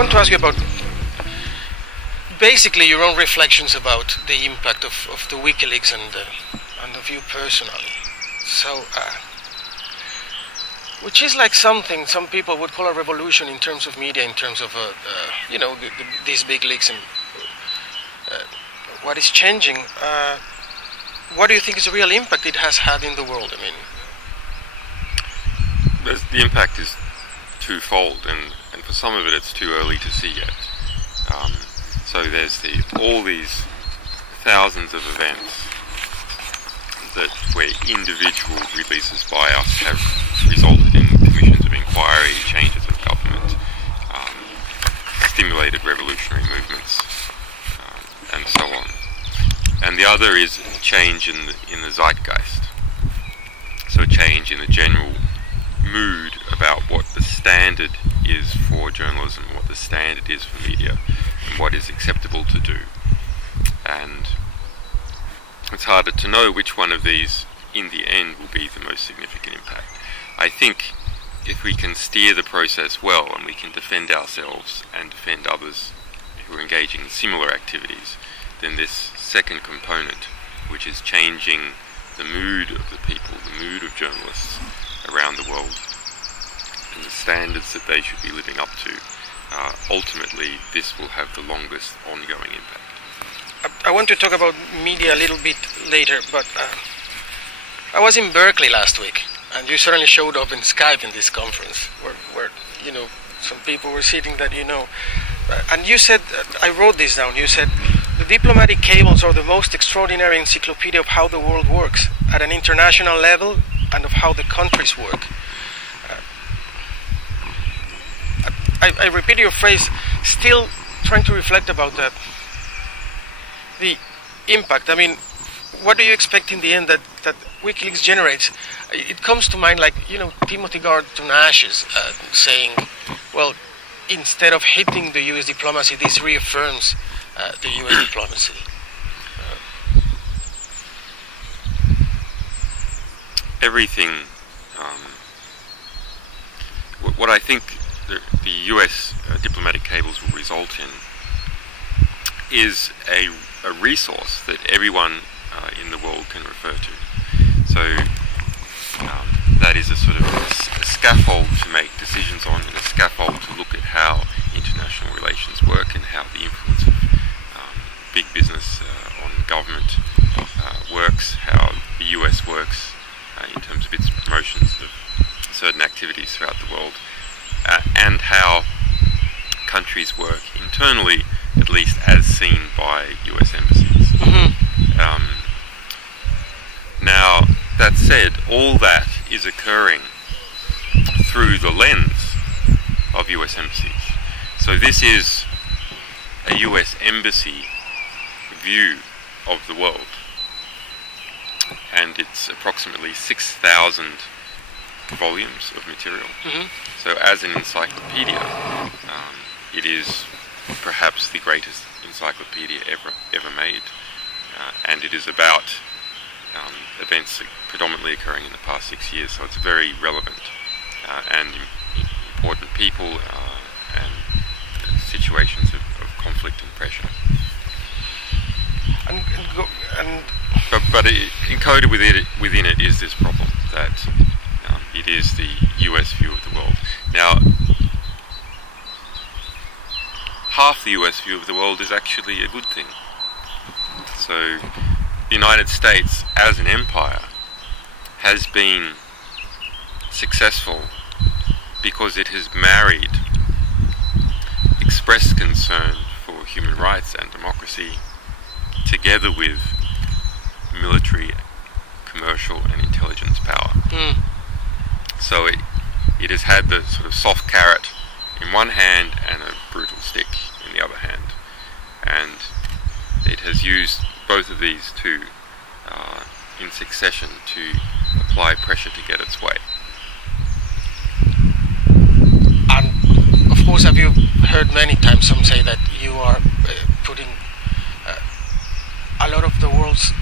want to ask you about basically your own reflections about the impact of the WikiLeaks and of you personally. So, which is like something some people would call a revolution in terms of media, in terms of these big leaks and what is changing. What do you think is the real impact it has had in the world? I mean, the impact is twofold, and for some of it it's too early to see yet. So there's all these thousands of events that where individual releases by us have resulted in commissions of inquiry, changes of government, stimulated revolutionary movements, and so on. And the other is a change in the zeitgeist. So a change in the general mood about what the standard is for journalism, what the standard is for media, and what is acceptable to do. And it's harder to know which one of these in the end will be the most significant impact. I think if we can steer the process well and we can defend ourselves and defend others who are engaging in similar activities, then this second component, which is changing the mood of the people, the mood of journalists around the world, and the standards that they should be living up to, ultimately this will have the longest ongoing impact. I want to talk about media a little bit later, but I was in Berkeley last week, and you certainly showed up in Skype in this conference, where some people were sitting that and you said, I wrote this down, you said, the diplomatic cables are the most extraordinary encyclopedia of how the world works at an international level and of how the countries work. I repeat your phrase, still trying to reflect about that. The impact, I mean, what do you expect in the end that WikiLeaks generates? It comes to mind like, Timothy Garton Ashes saying, well, instead of hitting the US diplomacy, this reaffirms the US diplomacy. Everything, what I think the US diplomatic cables will result in is a resource that everyone in the world can refer to. So that is a sort of a scaffold to make decisions on, and a scaffold to look at how international relations work and how the influence of big business on government works, how the US works in terms of its promotions of certain activities throughout the world, and how countries work internally, at least as seen by US embassies. Mm-hmm. Now, that said, all that is occurring through the lens of US embassies. So this is a US embassy view of the world, and it's approximately 6,000 volumes of material. Mm-hmm. So as an encyclopedia, it is perhaps the greatest encyclopedia ever made, and it is about events predominantly occurring in the past 6 years, so it's very relevant and important people and situations of conflict and pressure. But encoded within it is this problem that it is the US view of the world. Now, half the US view of the world is actually a good thing. So the United States as an empire has been successful because it has married expressed concern for human rights and democracy together with military, commercial and intelligence power. Mm. So it has had the sort of soft carrot in one hand and a brutal stick in the other hand, and it has used both of these two in succession to apply pressure to get its way. And of course, have you heard many times some say that you are putting a lot of the world's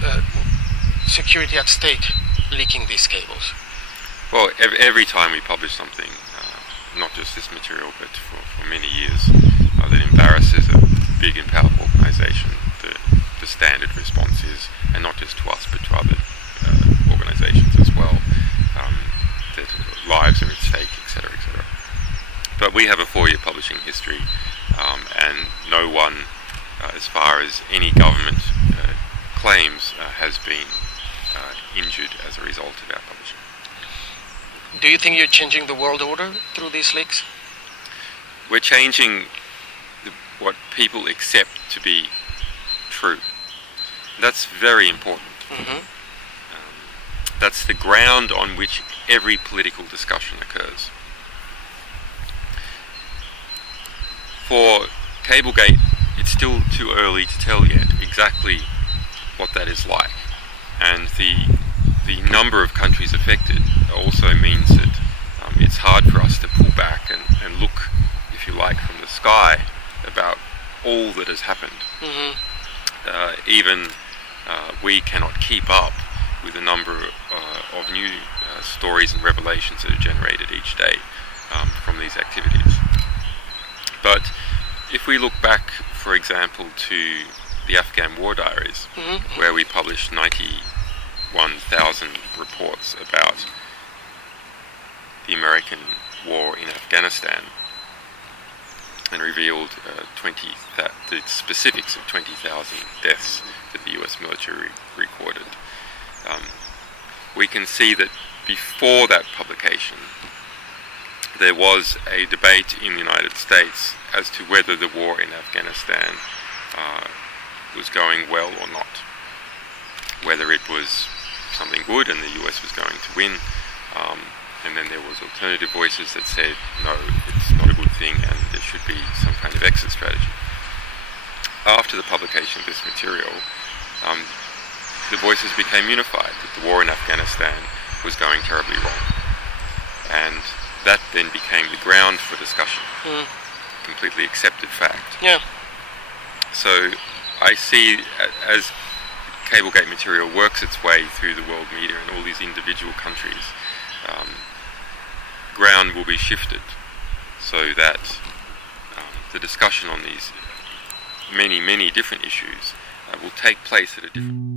security at stake, leaking these cables? Well, every time we publish something, not just this material, but for many years, that embarrasses a big and powerful organisation, the standard response is, and not just to us but to other organisations as well, that lives are at stake, etc., etc. But we have a 4-year publishing history, and no one, as far as any government claims, has been injured as a result of our publishing. Do you think you're changing the world order through these leaks? We're changing what people accept to be true. That's very important. Mm-hmm. That's the ground on which every political discussion occurs. For Cablegate, it's still too early to tell yet exactly what that is like. And the number of countries affected also means that it's hard for us to pull back and look, if you like, from the sky about all that has happened. Mm-hmm. Even we cannot keep up with the number of new stories and revelations that are generated each day from these activities. But if we look back, for example, to the Afghan War Diaries, mm-hmm. where we published 91,000 reports about the American war in Afghanistan, and revealed the specifics of 20,000 deaths that the US military recorded. We can see that before that publication, there was a debate in the United States as to whether the war in Afghanistan was going well or not, whether it was something good and the US was going to win, and then there was alternative voices that said, no, it's not a good thing and there should be some kind of exit strategy. After the publication of this material, the voices became unified that the war in Afghanistan was going terribly wrong. And that then became the ground for discussion. Completely accepted fact. Yeah. So I see, as Cablegate material works its way through the world media and all these individual countries, ground will be shifted so that the discussion on these many, many different issues will take place at a different